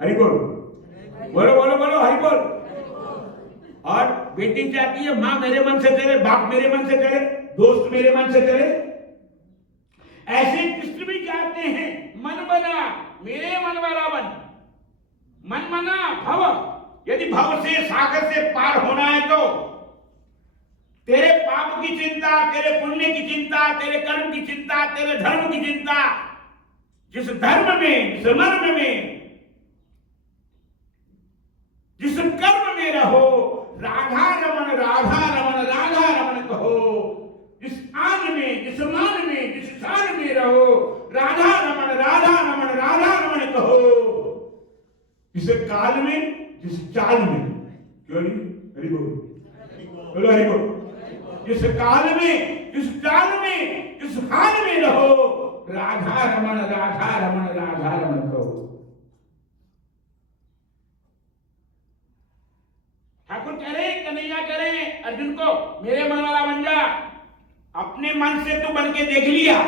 हरि बोल, बोलो बोलो बोलो हरि बोल। और बेटी चाहती है माँ मेरे मन से करे, बाप मेरे मन से करे, दोस्त मेरे मन से करे। ऐसे कृष्ण भी चाहते हैं मन बना मेरे मन वाला बन, मन बना भव। यदि भव से सागर से पार होना है तो तेरे पाप की चिंता, तेरे पुण्य की चिंता, तेरे कर्म की चिंता, तेरे धर्म की चिंता, जिस धर्म में, जिस मर्म में, जिस कर्म में रहो, राधा रमन राधा रमन राधा रमन कहो। जिस आन में, जिस मान में, जिस शान में रहो, राधा रमन राधा रमन राधा रमन कहो। जिस काल में, जिस चाल में, क्यों नहीं? हरि बोल, बोलो हरि बोल। जिस काल में, जिस चाल में, जिस हाल में रहो, राधा रमन राधा रमन राधा रमन कहो। ठाकुर कह रहे, कन्हैया कह रहे अर्जुन को, मेरे मन वाला बन जा। अपने मन से तू बन के देख लिया,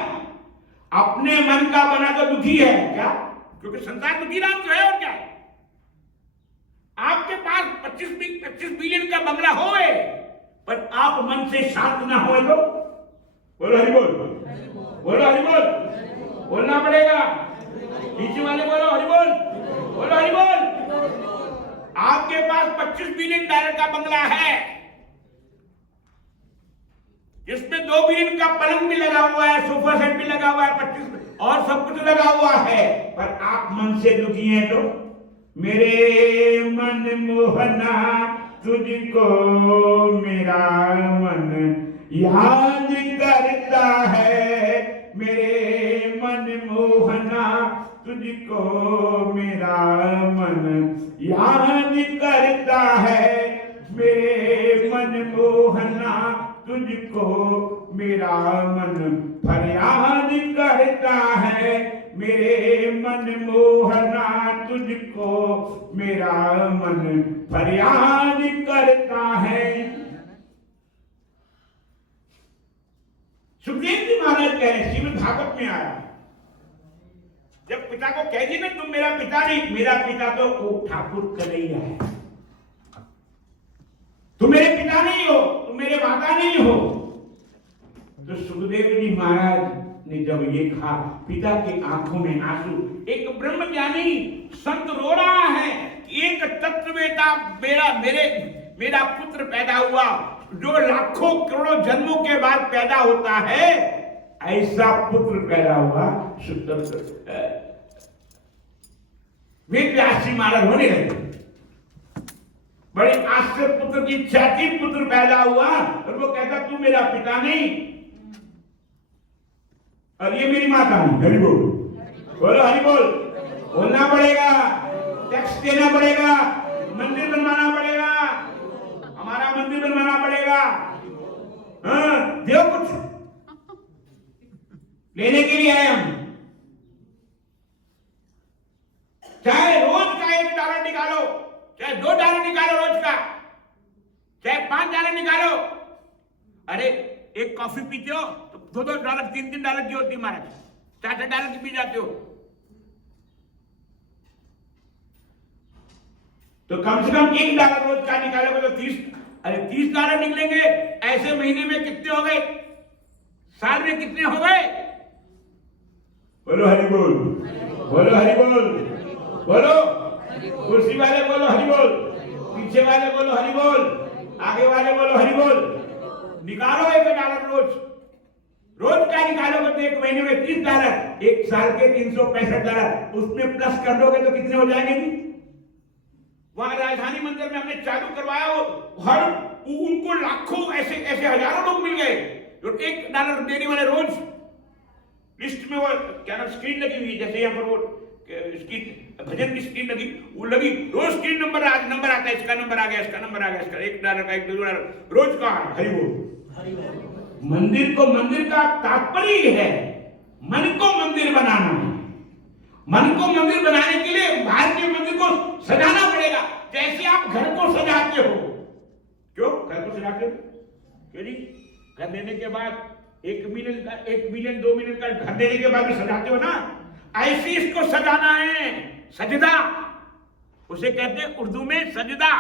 अपने मन का बना तो दुखी है क्या? क्योंकि संसार दुखी राम तो है और क्या। आपके पास 25 बिलियन का बंगला होए पर आप मन से शांत ना हो तो बोलो हरि बोल, बोलो हरि बोल, बोलना पड़ेगा। पीछे वाले बोलो हरि बोल, बोलो हरि बोल। आपके पास 25 बिलियन डॉलर का बंगला है जिसमें 2 बिलियन का पलंग भी लगा हुआ है, सोफा सेट भी लगा हुआ है, 25 और सब कुछ लगा हुआ है, पर आप मन से दुखी हैं तो मेरे मन मोहना तुझको मेरा मन याद करता है। मेरे मन मोहना तुझको मेरा मन याद करता है। मेरे मन मोहना तुझको मेरा मन फरियाद करता है। मेरे मन मोहना तुझको मेरा मन फरियाद करता है। सुखदेव जी महाराज कह रहे, श्रीमद् भागवत में आया, जब पिता को कह दी ना तुम मेरा पिता नहीं, मेरा पिता तो वो ठाकुर कन्हैया है। तुम मेरे पिता नहीं हो, तुम मेरे माता नहीं हो। तो सुखदेव जी महाराज ने जब ये कहा, पिता की आंखों में आंसू। एक ब्रह्म ज्ञानी संत रो रहा है, एक तत्ववेता मेरा पुत्र पैदा हुआ, जो लाखों करोड़ों जन्मों के बाद पैदा होता है, ऐसा पुत्र पैदा हुआ। वे व्यासी महाराज होने लगे, बड़े आश्चर्य, पुत्र की इच्छा थी, पुत्र पैदा हुआ और वो कहता तू मेरा पिता नहीं और ये मेरी माता नहीं। हरि बोल, बोलो हरि बोल। बोलना पड़ेगा, टैक्स देना पड़ेगा, मंदिर बनवाना पड़ेगा, हमारा मंदिर बनवाना पड़ेगा। हाँ, देव कुछ लेने के लिए आए हम। चाहे रोज का $1 निकालो, चाहे $2 निकालो रोज का, चाहे $5 निकालो। अरे एक कॉफी पीते हो तो $2 $3 की होती महाराज, $4 की पी जाते हो। तो कम से कम $1 रोज का निकालोगे तो 30 $30 निकलेंगे। ऐसे महीने में कितने हो गए, साल में कितने हो गए? बोलो हरि बोल, बोलो हरि बोल, बोलो। कुर्सी वाले बोलो हरि बोल, पीछे वाले बोलो हरि बोल, आगे वाले बोलो हरि बोल। निकालो $1 रोज, रोज का निकालोगे तो एक महीने में $30, एक साल के $365, उसमें प्लस कर दोगे तो कितने हो जाएंगे? वहां राजधानी मंदिर में हमने चालू करवाया, हर उनको लाखों ऐसे हजारों लोग मिल गए जो $1 देने वाले। रोज लिस्ट में वो क्या नाम स्क्रीन लगी हुई, जैसे यहाँ पर वो भजन की स्क्रीन लगी, वो लगी, रोज स्क्रीन नंबर आता है, इसका नंबर आ गया, इसका नंबर आ गया, इसका $1 का, $2 रोज का। हरि बोल। मंदिर को, मंदिर का तात्पर्य है मन को मंदिर बनाना है। मन को मंदिर बनाने के लिए बाहर के मंदिर को सजाना पड़ेगा, जैसे आप घर को सजाते हो। क्यों घर को सजाते हो? क्यों जी? घर देने के बाद 1 मिलियन का, 1 मिलियन 2 मिलियन का घर देने के बाद भी सजाते हो ना, ऐसे इसको सजाना है। सजदा उसे कहते हैं उर्दू में सजदा।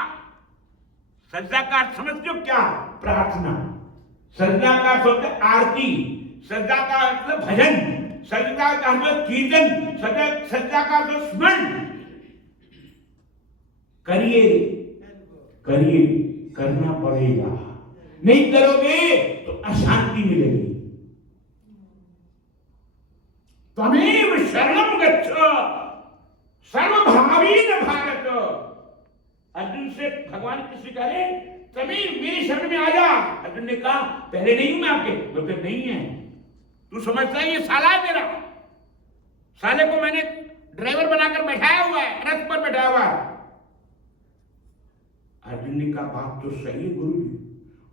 सजदा का अर्थ समझते हो क्या? प्रार्थना। सजदा का अर्थ होता है आरती, सजदा का अर्थ भजन, सजदा का अर्थ कीर्तन, सजदा का अर्थ स्मरण। करिए करिए, करना पड़ेगा, नहीं करोगे तो अशांति मिलेगी। त्वमेव शरणं गच्छ सर्वभावेन भारत। अर्जुन से भगवान कृष्ण कह रहे तमीर मेरी शरण में आ जा। अर्जुन ने कहा पहले नहीं हूं मैं आपके, बोलते नहीं है, तू समझता है ये साला है मेरा, साले को मैंने ड्राइवर बनाकर बैठाया हुआ है, रथ पर बैठाया हुआ है। अर्जुन ने कहा बात तो सही है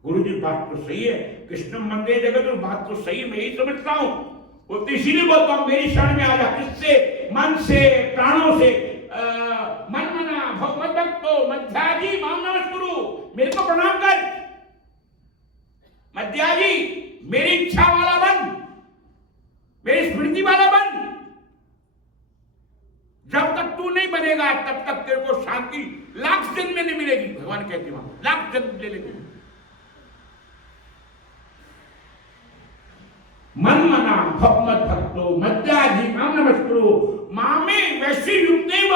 गुरु जी बात तो सही है, कृष्ण मंदिर जगह तो बात तो सही है, मैं यही समझता हूं। वो तो इसीलिए बोलता हूं मेरी शरण में आ जा। किससे? मन से, प्राणों से। मन मना भगवत भक्तो मध्याजी माम नमस्कुरु, मेरे को प्रणाम कर। मध्याजी मेरी इच्छा वाला बन, मेरी स्मृति वाला बन। जब तक तू नहीं बनेगा तब तक तेरे को शांति लाख जन्म में नहीं मिलेगी। भगवान कहते वहां लाख जन्म ले लेंगे। मन मना भगवत भक्तो मध्याजी माम नमस्कुरु मामे वैसी युक्तेव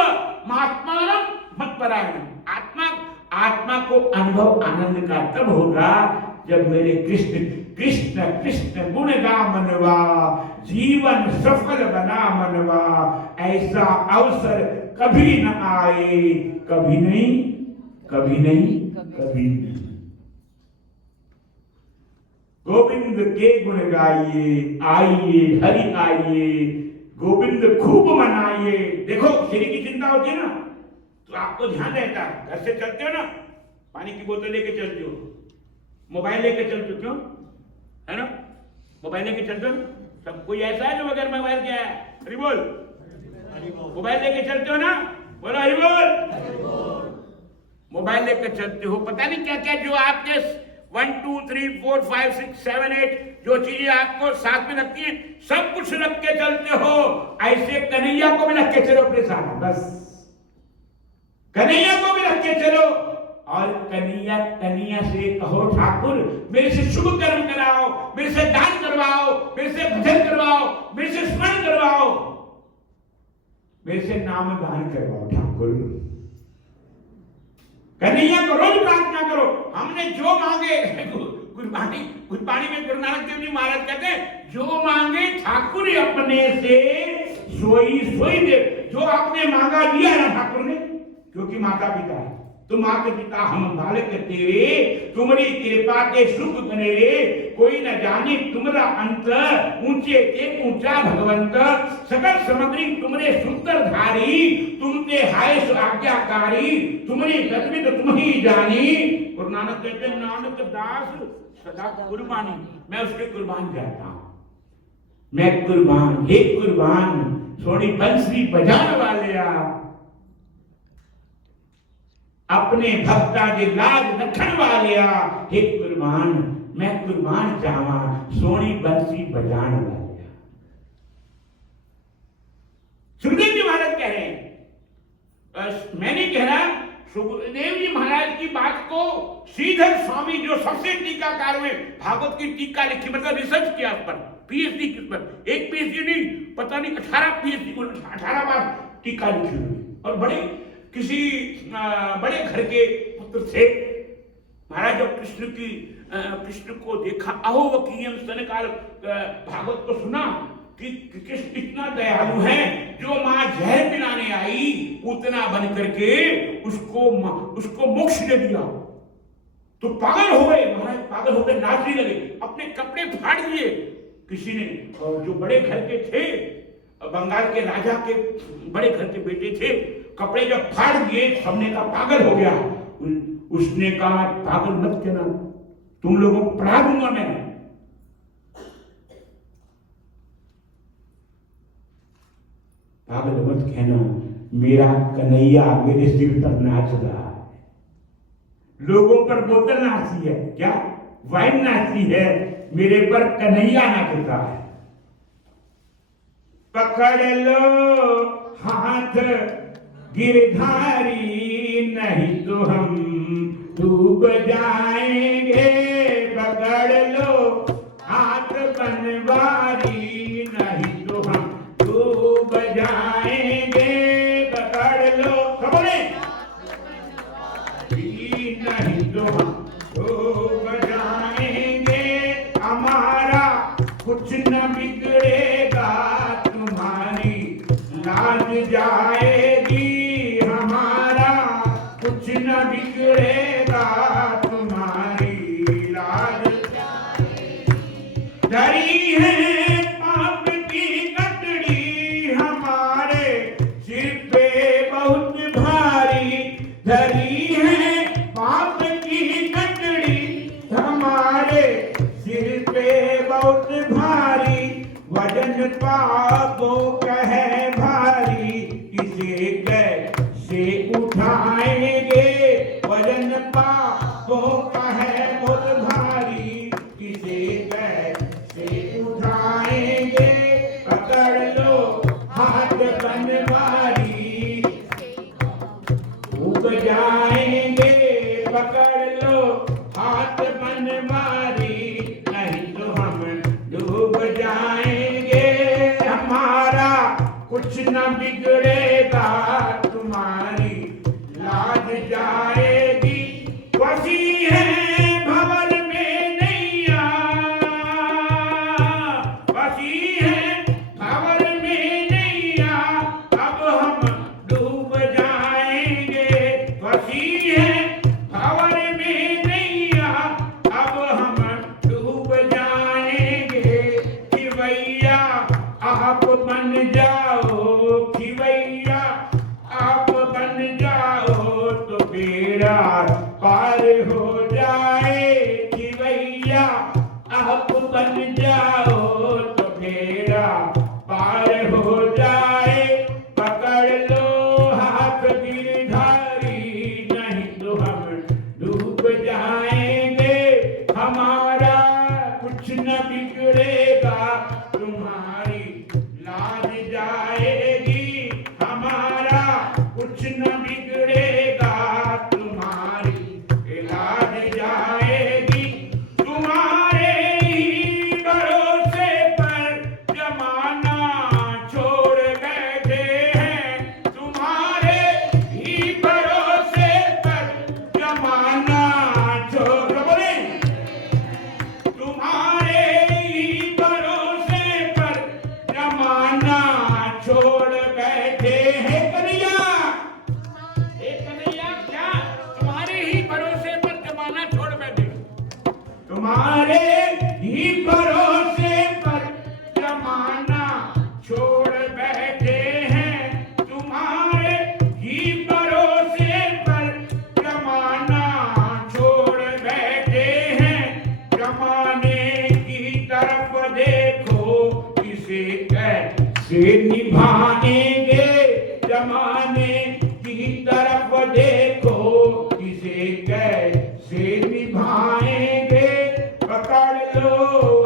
महात्मानम मत्परायणम। आत्मा को अनुभव आनंद का तब होगा जब मेरे कृष्ण कृष्ण कृष्ण गुण गा मनवा, जीवन सफल बना मनवा। ऐसा अवसर कभी न आए, कभी नहीं कभी नहीं कभी नहीं। गोविंद के गुण गाइए, आइए हरि आइए, गोविंद खूब मनाइए। देखो श्री की चिंता होती है ना तो आपको ध्यान रहता है। घर से चलते हो ना, पानी की बोतल लेके चलते हो, मोबाइल लेके चलते हो, क्यों है ना? मोबाइल लेके चलते हो। सब कोई ऐसा है जो बगैर मोबाइल के है? हरि बोल। मोबाइल लेके चलते हो ना, बोलो हरि बोल। मोबाइल लेके चलते हो, पता नहीं क्या क्या जो आपके 1 2 3 4 5 6 7 8 जो चीजें आपको साथ में लगती हैं सब कुछ रख के चलते हो। ऐसे कन्हैया को भी रख के चलो अपने साथ, बस कन्हैया को भी रख के चलो। और कन्हैया से कहो ठाकुर मेरे से शुभ कर्म कराओ, मेरे से दान करवाओ, मेरे से भजन करवाओ, मेरे से स्मरण करवाओ, मेरे से नाम दान करवाओ ठाकुर। कन्हैया को रोज प्रार्थना करो। हमने जो मांगे, गुरबाणी में गुरु नानक देव जी महाराज कहते हैं जो मांगे ठाकुर अपने से सोई सोई दे। जो आपने मांगा लिया ना ठाकुर ने, क्योंकि माता पिता है, तुम आके पिता हम बालक तेरे, तुम्हारी कृपा के सुख बने रे। कोई न जाने तुम्हारा अंत, ऊंचे ते ऊंचा भगवंत। सकल सामग्री तुम्हारे सूत्रधारी, तुम ते हाय आज्ञाकारी। तुम्हारी गति तो तुम ही जानी। गुरु नानक कहते हैं नानक दास सदा कुर्बानी, मैं उसके कुर्बान जाता हूं। मैं कुर्बान, हे कुर्बान सोनी बंसी बजाने वाले अपने भक्ता के लाज रखन वाले हे कुर्बान, मैं कुर्बान जावा सोनी बंसी बजाने वाले। सुखदेव जी महाराज कह रहे हैं, मैं नहीं कह रहा, सुखदेव जी महाराज की बात को श्रीधर स्वामी जो सबसे टीकाकार हुए, भागवत की टीका लिखी, मतलब रिसर्च किया उस पर, पीएचडी किस पर, एक पीएचडी नहीं, पता नहीं 18 पीएचडी, 18 बार टीका लिखी हुई। और बड़े किसी बड़े घर के पुत्र थे महाराज। जब कृष्ण को देखा, अहो वकीयम स्तनकाल, भागवत को सुना कि कृष्ण इतना दयालु है, जो मां जहर पिलाने आई पूतना बन करके उसको मोक्ष दे दिया। तो पागल हो गए महाराज, पागल होकर नाचने लगे, अपने कपड़े फाड़ दिए। किसी ने, जो बड़े घर के थे, बंगाल के राजा के बड़े घर के बेटे थे, कपड़े जब फाड़ दिए, सबने का पागल हो गया। उसने कहा पागल मत कहना, तुम लोगों को पढ़ा दूंगा मैं। पागल मत कहना, मेरा कन्हैया मेरे सिर पर नाच रहा है। लोगों पर बोतल नाचती है क्या, वाइन नाचती है, मेरे पर कन्हैया नाचता है। पकड़ लो हाथ गिरधारी, नहीं तो हम डूब जाएंगे। पकड़ लो हाथ बनवारी, नहीं तो हम डूब जाएंगे। पकड़ लो खबरे, नहीं तो हम डूब जाएंगे। हमारा कुछ न बिगड़ेगा, तुम्हारी लाज जाएगी। हमारा कुछ न बिगड़ेगा, तुम्हारी लाज जाएगी। डरी है पाप की कटड़ी, हमारे सिर पे बहुत भारी। डरी है पाप की कटड़ी, हमारे सिर पे बहुत भारी। वजन पापों का है भारी, इसे कैसे उठाएंगे। वजन पापों का है बहुत भारी, इसे कैसे उठाएंगे। पकड़ लो हाथ बनवारी, डूब जाएंगे। पकड़ लो हाथ बनवारी, नहीं तो हम डूब जाएंगे। हमारा कुछ न बिगड़ेगा, तुम्हारी लाज जाएगी। फंसी है भंवर में नैया, फंसी है भंवर में नैया, अब हम डूब जाएंगे। फंसी है भंवर में नैया, अब हम डूब जाएंगे। खिवैया आप बन जाओ, खिवैया आप बन जाओ, तो बेड़ा पार हो जाए। खिवैया आप बन जाओ, तो बेड़ा पार हो जाए। पकड़ लो हाथ गिरधारी, नहीं तो हम डूब जाएंगे। हमारा कुछ न बिगड़ेगा, तुम्हारी लाज जाएगी। हमारा कुछ न बिगड़ेगा, तुम्हारी लाज जाएगी। तुम्हारे ही भरोसे पर जमाना छोड़ बैठे हैं। तुम्हारे ही भरोसे पर जमाना छोड़, बोले तुम्हारे ही भरोसे पर जमाना छोड़ बैठे हैं। कन्हैया, हे कन्हैया, क्या तुम्हारे ही भरोसे पर जमाना छोड़ बैठे? तुम्हारे ही भरोसे पर जमाना छोड़ बैठे हैं। तुम्हारे ही भरोसे पर जमाना छोड़ बैठे हैं। जमाने की तरफ देखो, इसे कैसे निभाएंगे। जमाने की तरफ देखो, इसे कैसे निभाएंगे। पकड़ लो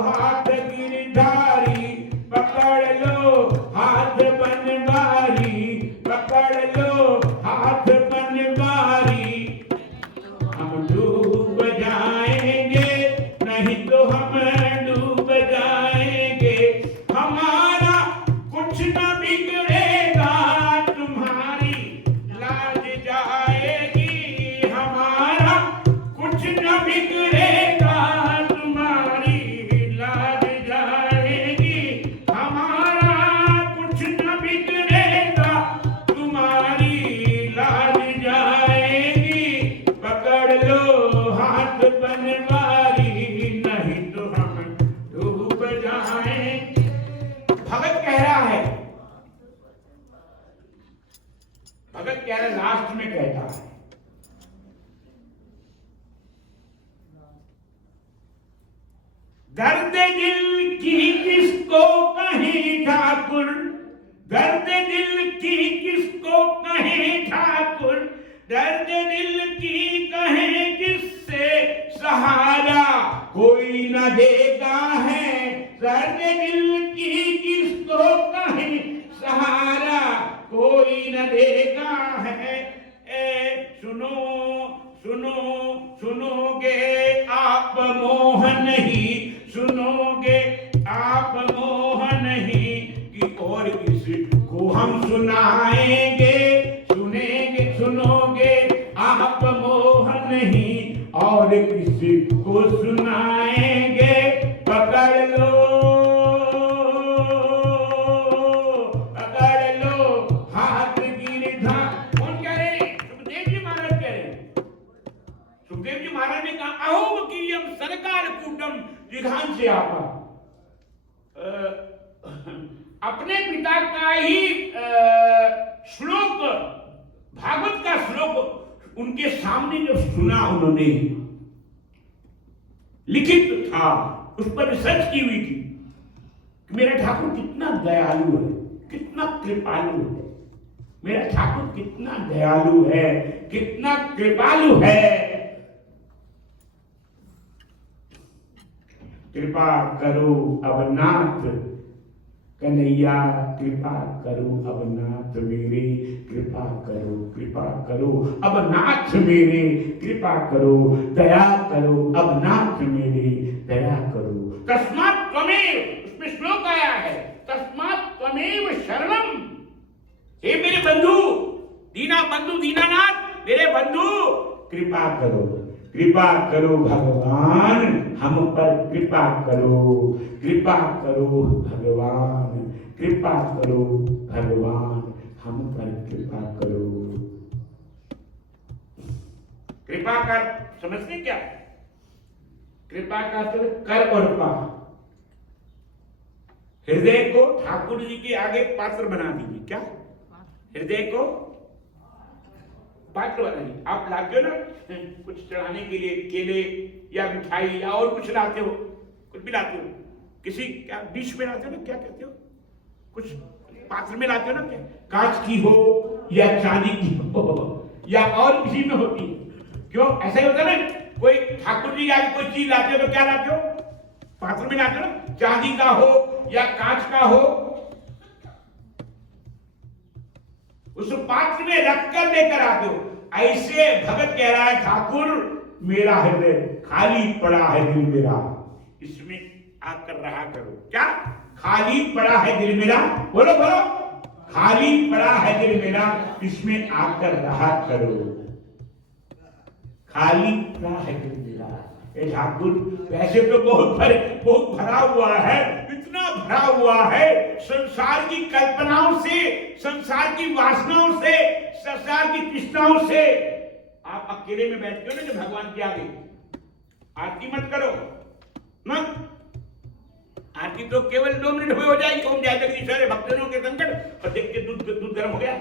हाथ गिरधारी, पकड़ लो हाथ बनवारी, पकड़ लो हाथ बनवारी। हम डूब जाएंगे, नहीं तो हम डूब जाएंगे। हमारा कुछ न बिगड़ेगा, तुम्हारी लाज जाएगी। हमारा कुछ न बिगड़ेगा, तुम्हारी लाज जाएगी। हमारा कुछ न बिगड़ेगा, तुम्हारी लाज जाएगी। पकड़ लो हाथ बनवारी, नहीं तो हम डूब जाएंगे। भगत कह रहा है, भगत कह रहा है, लास्ट में कहता है, दर्द दिल की किसको कहें ठाकुर, दर्द दिल की किसको कहें ठाकुर। दर्द दिल की कहें किससे सहारा, कोई न देगा है। दर्द दिल की किसको कहें सहारा, कोई न देगा सुनो सुनो सुनोगे आप मोह नहीं, सुनोगे आप मोह नहीं कि और किसको हम सुनाएंगे, सुनेंगे सुनोगे आप मोह नहीं और किसी को सुनाएंगे। पकड़ लो हाथ गिरधा। कौन कह रहे हैं? सुखदेव जी महाराज कह रहे हैं। सुखदेव जी महाराज ने कहा अहो वकीयम सरकार कूटम जिघान से आपा। अपने पिता का ही श्लोक, भागवत का श्लोक उनके सामने जब सुना उन्होंने, लिखित था, उस पर रिसर्च की हुई थी कि मेरा ठाकुर कितना दयालु है, कितना कृपालु है, मेरा ठाकुर कितना दयालु है, कितना कृपालु है। कृपा करो अब नाथ कन्हैया, कृपा करो अब नाथ मेरे, कृपा करो अब नाथ मेरे, कृपा करो, दया करो अब नाथ मेरे, दया करो। तस्मात् त्वमेव, उसमें श्लोक आया है, तस्मात् त्वमेव शरणम। हे मेरे बंधु, दीनानाथ, मेरे बंधु, कृपा करो भगवान, हम पर कृपा करो भगवान, कृपा करो भगवान, हम पर कृपा करो। कृपा कर समझते क्या? कृपा का कर और पा। हृदय को ठाकुर जी के आगे पात्र बना दीजिए। क्या? हृदय को पात्र बनाइए। आप लाते हो ना कुछ चढ़ाने के लिए, केले या मिठाई या और कुछ लाते हो, कुछ भी लाते हो, किसी क्या डिश में लाते हो ना, क्या कहते हो, कुछ पात्र में लाते हो ना, क्या कांच की हो या चांदी की हो या और किसी में होती है। क्यों ऐसा ही होता है ना? कोई ठाकुर जी आगे कोई चीज लाते हो तो क्या लाते हो? पात्र में लाते हो ना, चांदी का हो या कांच का हो, उस पात्र में रखकर लेकर आते हो। ऐसे भगत कह रहा है ठाकुर मेरा हृदय खाली पड़ा है दिल मेरा, इसमें आकर रहा करो। क्या? खाली पड़ा है दिल मेरा, बोलो खाली पड़ा है दिल मेरा, इसमें आकर रहा करो। खाली पड़ा है दिल मेरा। ठाकुर वैसे तो बहुत भरा हुआ है, इतना भरा हुआ है संसार की कल्पनाओं से, संसार की वासनाओं से, संसार की तृष्णाओं से। आप अकेले में बैठते हो ना जो भगवान के आगे, आरती मत करो ना। आरती तो केवल 2 मिनट में हो जाएगी। ओम जय जगदीश्वर भक्तजनों के संकट। और देख के दूध गर्म हो गया,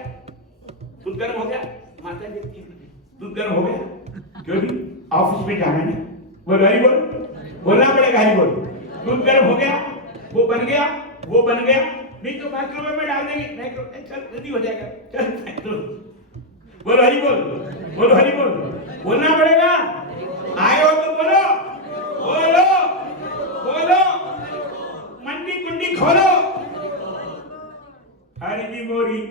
दूध गर्म हो गया, माता देखती दूध गर्म हो गया। क्यों नहीं? ऑफिस में जाना है, बोलो हरी बोल, बोलना पड़ेगा हरी बोल। दूध गर्म हो गया, वो बन गया, नहीं तो माइक्रोवेव में डाल देंगे, चल जल्दी हो जाएगा, चल बोलो हरी बोल, बोलना पड़ेगा। आए हो तो बोलो, मंडी कुंडी खोलो, हरी जी मोरी।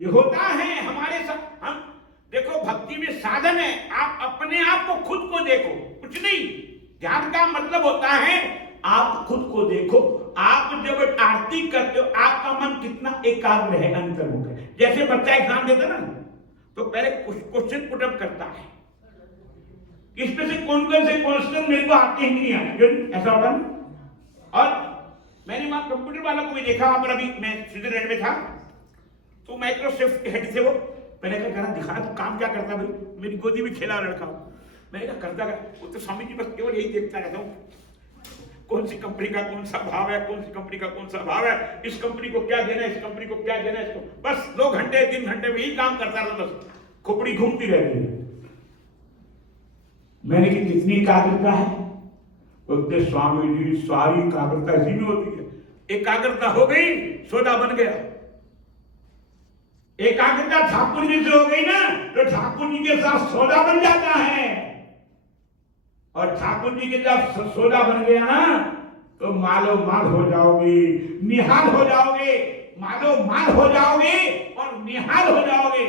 ये होता है हमारे साथ। हम देखो भक्ति में साधन है, आप अपने आप को खुद को देखो, कुछ नहीं। ध्यान का मतलब होता है आप खुद को देखो। आप जब आरती करते हो आपका मन कितना एकाग्र है, अंतर्मुख है। जैसे बच्चा एग्जाम देता ना तो पहले क्वेश्चन पुटअप करता है, इसमें से कौन से क्वेश्चन मेरे को आते हैं नहीं आते, ऐसा होता ना। और मैंने वहां कंप्यूटर वालों को भी देखा, वहां पर अभी मैं स्विट्जरलैंड में था तो माइक्रोसॉफ्ट हेड थे वो। मैंने कहा दिखा तू काम क्या करता भाई, मेरी गोदी में खेला लड़का। मैंने कहा करता क्या? वो तो स्वामी जी बस केवल यही देखता रहता हूँ, कौन सी कंपनी का कौन सा भाव है, कौन सी कंपनी का कौन सा भाव है, इस कंपनी को क्या देना है, इस कंपनी को क्या देना है, इसको बस 2 घंटे 3 घंटे में यही काम करता रहता, बस खोपड़ी घूमती रहती है। मैंने कि कितनी एकाग्रता है? बोलते स्वामी जी सारी एकाग्रता इसी में होती है। एकाग्रता हो गई सौदा बन गया। एकाग्रता ठाकुर जी से हो गई ना तो ठाकुर जी के साथ सौदा बन जाता है। और ठाकुर जी के साथ सौदा बन गया ना तो मालो माल हो जाओगे, निहाल हो जाओगे, मालो माल हो जाओगे और निहाल हो जाओगे।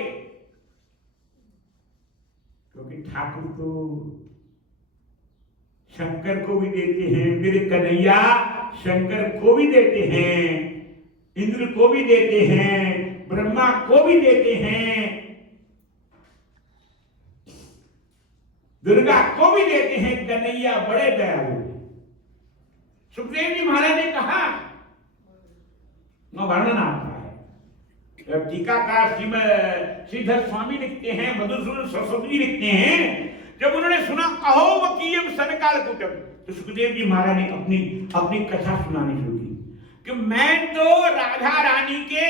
क्योंकि ठाकुर तो शंकर को भी देते हैं, मेरे कन्हैया शंकर को भी देते हैं, इंद्र को भी देते हैं, ब्रह्मा को भी देते हैं, दुर्गा को भी देते हैं। कन्हैया बड़े दयालु। सुखदेव जी महाराज ने कहा, वर्णन आता है, टीकाकार श्रीधर स्वामी लिखते हैं, मधुसूदन सरस्वती जी लिखते हैं, जब उन्होंने सुना अहो वकीयम सनकाल कुटम, तो सुखदेव जी महाराज ने अपनी कथा सुनानी शुरू की कि मैं तो राधा रानी के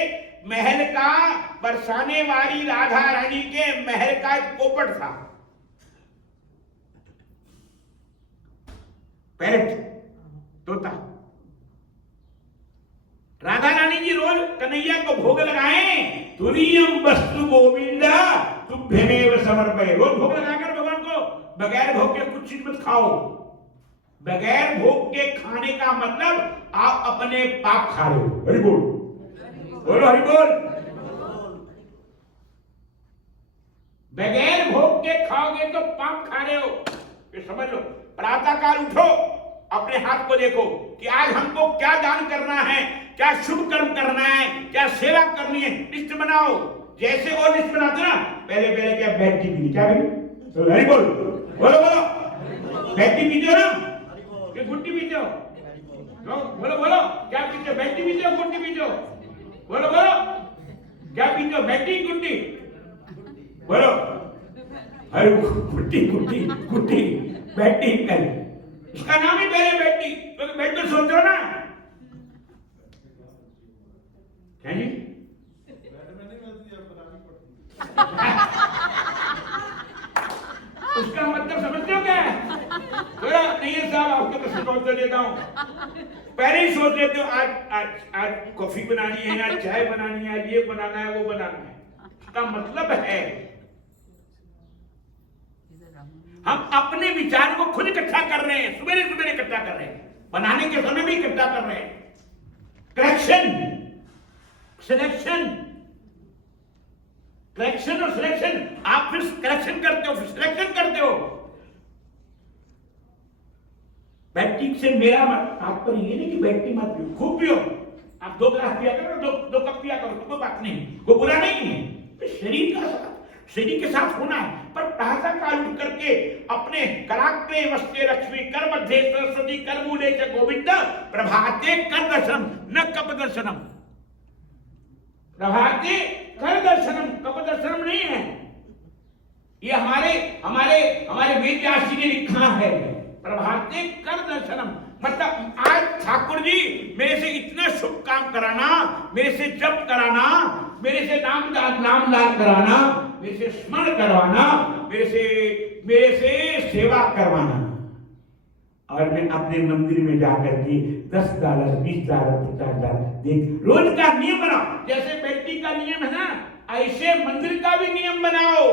महल का, बरसाने वाली राधा रानी के महल का एक पोपट था, पैरट, तोता। राधा रानी जी रोज कन्हैया को भोग लगाए, तुरीयम वस्तु गोविंदा तुभ्यमेव समर्पये, रोज भोग लगाकर भगवान को बगैर भोग के कुछ चीज मत खाओ। बगैर भोग के खाने का मतलब आप अपने पाप खा रहे हो। हरि बोल, बोलो हरि बोल। बगैर भोग के खाओगे तो पाप खा रहे हो, ये समझ लो। प्रातः काल उठो, अपने हाथ को देखो कि आज हमको क्या दान करना है, क्या शुभ कर्म करना है, क्या सेवा करनी है, लिस्ट बनाओ। जैसे और लिस्ट बनाते ना, पहले क्या बैठ टी पी, क्या तो हरि बोल, बोलो बोलो, बैठ टी पीते हो ना कि गुट्टी पीते हो? बोलो बोलो, क्या पीते हो? बैठ टी पीते हो, गुट्टी पीते हो? बोलो बोलो, क्या पीते हो? बैठी गुट्टी? बोलो, हरि गुट्टी गुट्टी गुट्टी बैठी, पहले इसका नाम ही पहले बैठी, तो बैठ कर सोचो ना। क्या जी? उसका मतलब समझते हो क्या है? थोड़ा नहीं है साहब, आपको तो सोच देता हूँ, पहले ही सोच लेते हो आज कॉफी बनानी है, आज चाय बनानी है, ये बनाना है, वो बनाना है। इसका मतलब है हम अपने विचार को खुद इकट्ठा कर रहे हैं, सुबह सुबह इकट्ठा कर रहे हैं, बनाने के समय भी इकट्ठा कर रहे हैं। करेक्शन, सिलेक्शन, करेक्शन और सिलेक्शन, आप फिर करेक्शन करते हो, फिर सिलेक्शन करते हो। बैटरी से मेरा तात्पर्य ये नहीं कि बैटरी मत पियो, खूब पियो, आप 2 गिलास पिया करो, दो कप पिया करो, कोई बात नहीं, वो बुरा नहीं है। शरीर के साथ होना है, पर प्रातः काल उठ करके अपने कराग्रे वस्ते लक्ष्मी कर मध्य सरस्वती कर मूले च गोविंद प्रभाते कर दर्शनम न कप दर्शनम। प्रभाते कर दर्शनम, कप दर्शनम नहीं है। ये हमारे वेद व्यास जी ने लिखा है, प्रभाते कर दर्शनम, मतलब आज ठाकुर जी मेरे से इतना शुभ काम कराना, मेरे से जप कराना, मेरे से नाम दान कराना, मेरे से स्मरण करवाना, मेरे से सेवा करवाना, और मैं अपने मंदिर में जाकर के $10, $20, $50 देख, रोज का नियम बनाओ। जैसे व्यक्ति का नियम है ना, ऐसे मंदिर का भी नियम बनाओ,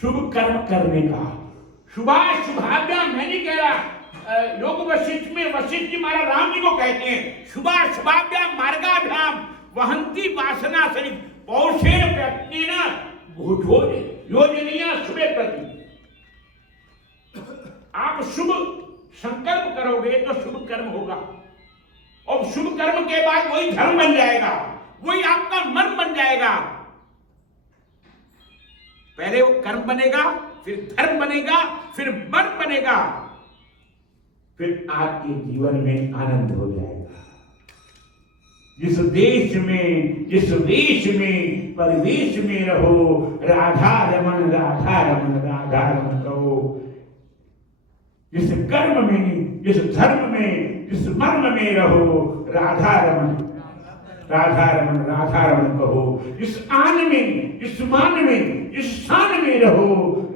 शुभ कर्म करने का। शुभाभ्याम मैं नहीं कह रहा, योग वशिष्ठ में वशिष्ठ जी महाराज राम जी को कहते हैं, शुभाभ्याम मार्गाभ्याम वहंती वासना सरी पौषेण प्रयत्नेन योजनीय शुभे प्रति। आप शुभ संकल्प करोगे तो शुभ कर्म होगा, और शुभ कर्म के बाद वही धर्म बन जाएगा, वही आपका मन बन जाएगा। पहले वो कर्म बनेगा, फिर धर्म बनेगा, फिर मन बनेगा, फिर आपके जीवन में आनंद हो जाएगा। जिस देश में, जिस वेश में, परिवेश में रहो, राधा रमन राधा रमन राधा रमन कहो। जिस कर्म में, जिस धर्म में, जिस मर्म में रहो, राधा रमन राधा रमन राधा रमन कहो। जिस आन में, जिस मान में, जिस शान में रहो,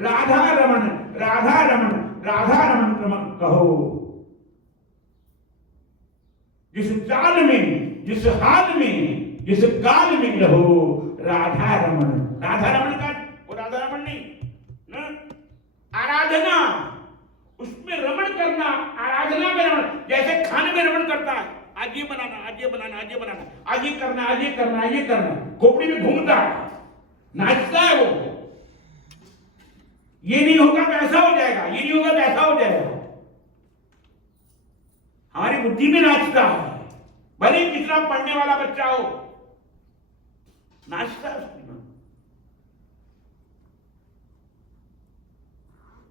राधा रमन राधा रमन राधा रमन कहो। जिस चाल में, जिस हाल में, जिस काल में रहो, राधा रमन का वो राधा रमन नहीं ना, आराधना, उसमें रमण करना, आराधना में रमण, जैसे खाने में रमण करता है, आज ये बनाना, आज ये बनाना, आज ये बनाना, आज ये करना, आज ये करना, आज ये करना, खोपड़ी में घूमता है, नाचता है वो। ये नहीं होगा तो ऐसा हो जाएगा, ये नहीं होगा तो ऐसा हो जाएगा। हमारी बुद्धि में नाचता है, भले कितना पढ़ने वाला बच्चा हो, नाचता है उसकी मां।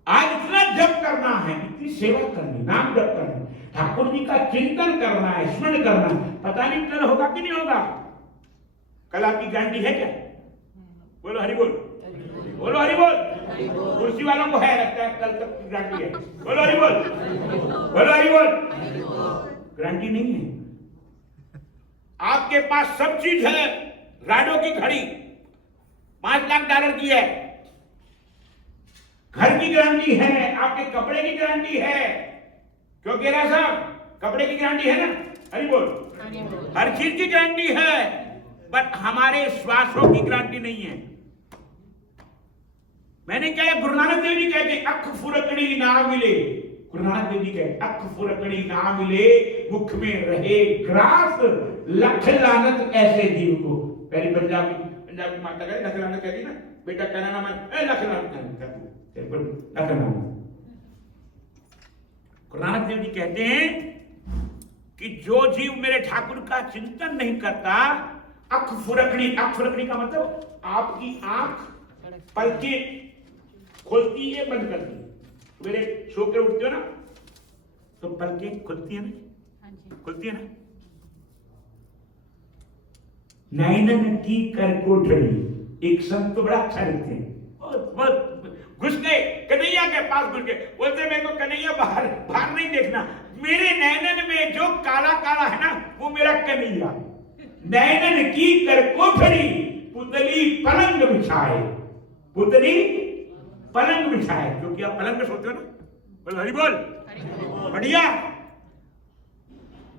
आज इतना जप करना है, इतनी सेवा करनी, नाम जप करना, ठाकुर जी का चिंतन करना है, स्मरण करना है। पता नहीं कल होगा कि नहीं होगा। कल आपकी गारंटी है क्या? बोलो हरि बोल, बोलो हरि बोल। कुर्सी वालों को है, लगता है कल तक की गारंटी है। बोलो हरि बोल, बोलो हरि बोल। गारंटी नहीं है। आपके पास सब चीज है, राडो की घड़ी $5 लाख की है, घर की गारंटी है, आपके कपड़े की गारंटी है। क्यों कह रहा साहब? कपड़े की गारंटी है ना, हरि बोल। हर चीज की गारंटी है, बट हमारे श्वासों की गारंटी नहीं है। मैंने क्या, गुरु नानक देव जी कहते अख फुरकड़ी ना मिले, गुरु नानक देव जी कहते अख फुरकड़ी ना मिले, मुख में रहे ग्रास, लख लानत ऐसे जीव को। पहली पंजाबी माता कहती लख लानत कहती ना, बेटा कहना ना मन, लख लानत, गुरु नानक देव जी कहते हैं कि जो जीव मेरे ठाकुर का चिंतन नहीं करता, अख फुरकड़ी, अख फुरकड़ी का मतलब आपकी आंख पलके खोलती है, बंद करती है। मेरे सो के उठते हो ना तो पलके खुलती है ना, खुलती है ना। नैनन की कर कोठड़ी, एक संत तो बड़ा अच्छा लिखते हैं, बहुत घुस गए कन्हैया के पास, घुस गए, बोलते मेरे को कन्हैया बाहर बाहर नहीं देखना, मेरे नैनन में जो काला काला है ना वो मेरा कन्हैया। नैनन की कर कोठड़ी, पुतली पलंग बिछाए, पुतली पलंग बिछाए, क्योंकि आप पलंग में सोते हो ना। बोल हरि बोल, बढ़िया।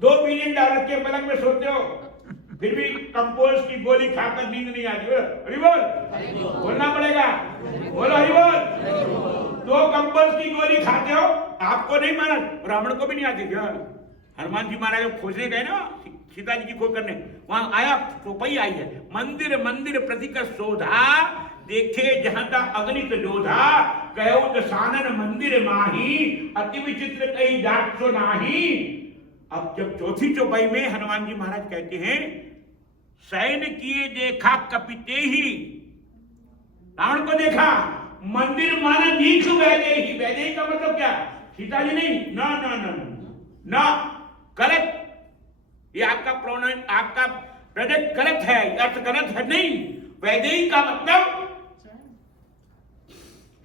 $2 बिलियन के पलंग में सोते हो, फिर भी कंपोज की गोली खाकर नींद नहीं आती। हरि बोल, बोलना पड़ेगा, बोलो हरि बोल। 2 कंपोज की गोली खाते हो, आपको नहीं माना, ब्राह्मण को भी नहीं आती क्या? हनुमान जी महाराज खोजने गए ना सीता जी की खोज करने, वहां आया चौपाई आई है, मंदिर मंदिर प्रतिकर शोधा, देखे जहां तक अगणित जोधा, कहो दशानन मंदिर माही, अति विचित्र कई जाक्षो नाही। अब जब चौथी चौपाई में हनुमान जी महाराज कहते हैं, सैन किए देखा कपिते ही, रावण को देखा, मंदिर माना दीख वैदेही। वैदेही का मतलब क्या? सीता जी नहीं, ना ना ना ना, गलत, ये आपका प्रोनाउन, आपका प्रोडक्ट गलत है, अर्थ गलत है। नहीं, वैदेही का मतलब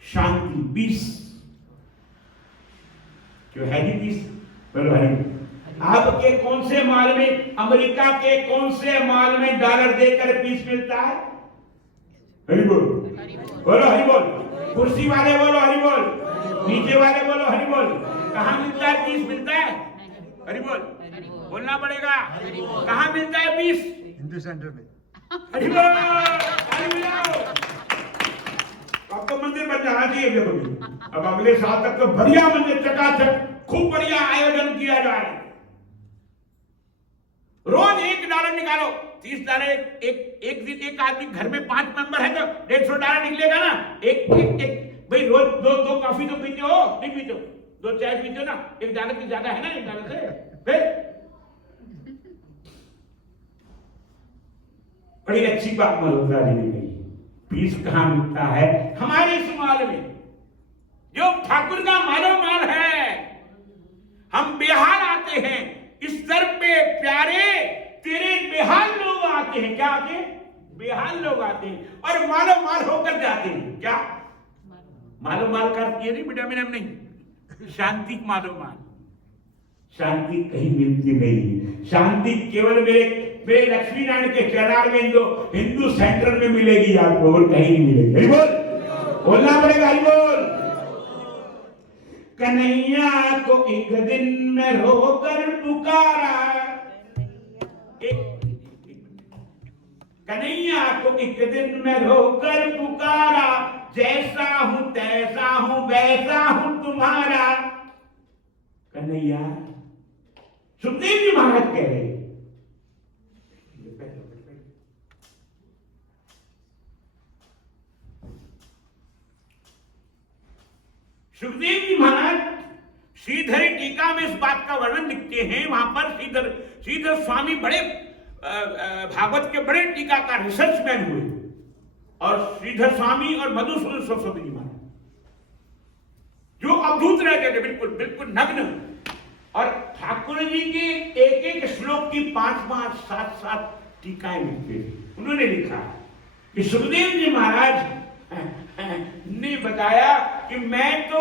शांति, पीस, जो है ही पीस। बोलो हरि। आपके कौन से माल में, अमेरिका के कौन से माल में डॉलर देकर पीस मिलता है? हरि बोल, बोलो हरि बोल। कुर्सी वाले बोलो हरि बोल, नीचे वाले बोलो हरि बोल। कहां मिलता है पीस? मिलता है हरि बोल, बोलना पड़ेगा। कहां मिलता है पीस? हिंदू सेंटर में। हरि बोल, हरि मिलाओ। अब तो मंदिर बन जाना चाहिए। देखो अब अगले साल तक तो बढ़िया मंदिर, चकाचक, खूब बढ़िया आयोजन किया जाए। रोज $1 निकालो, $30। एक दिन एक आदमी घर में 5 मेंबर है तो $150 निकलेगा ना। एक भाई रोज 2 कॉफी तो पीते हो, नहीं पीते हो? 2 चाय पीते हो ना, $1 की ज्यादा है ना $1 से। फिर बड़ी अच्छी बात मल्होत्रा जी ने कही, पीस कहां मिलता है? हमारे इस माल में, जो ठाकुर का मालो माल है। हम बेहाल आते हैं, इस दर पे प्यारे तेरे बेहाल लोग आते हैं। क्या आते हैं? बेहाल लोग आते हैं और मालो माल होकर जाते हैं। क्या मालो माल का ये नहीं, विटामिन एम नहीं, शांति मालो माल। शांति कहीं मिलती नहीं, शांति केवल मेरे लक्ष्मी नारायण के चरणार में हिंदू सेंटर में मिलेगी आपको, और कहीं नहीं मिलेगी। हरि बोल, बोलना पड़ेगा हरि बोल। कन्हैया को एक दिन में रोकर पुकारा, कन्हैया को एक दिन में रोकर पुकारा, जैसा हूं तैसा हूं वैसा हूं तुम्हारा। कन्हैया, सुखदेव जी महाराज कह रहे हैं, सुखदेव जी महाराज श्रीधरी टीका में इस बात का वर्णन लिखते हैं। वहां पर श्रीधर स्वामी बड़े भागवत के बड़े टीकाकार रिसर्चमैन हुए, और श्रीधर स्वामी और मधुसूदन सरस्वती जी महाराज जो अवधूत रहते थे, बिल्कुल बिल्कुल नग्न, और ठाकुर जी के एक एक श्लोक की 5-5, 7-7 टीकाएं लिखते थे। उन्होंने लिखा कि सुखदेव जी महाराज ने बताया कि मैं तो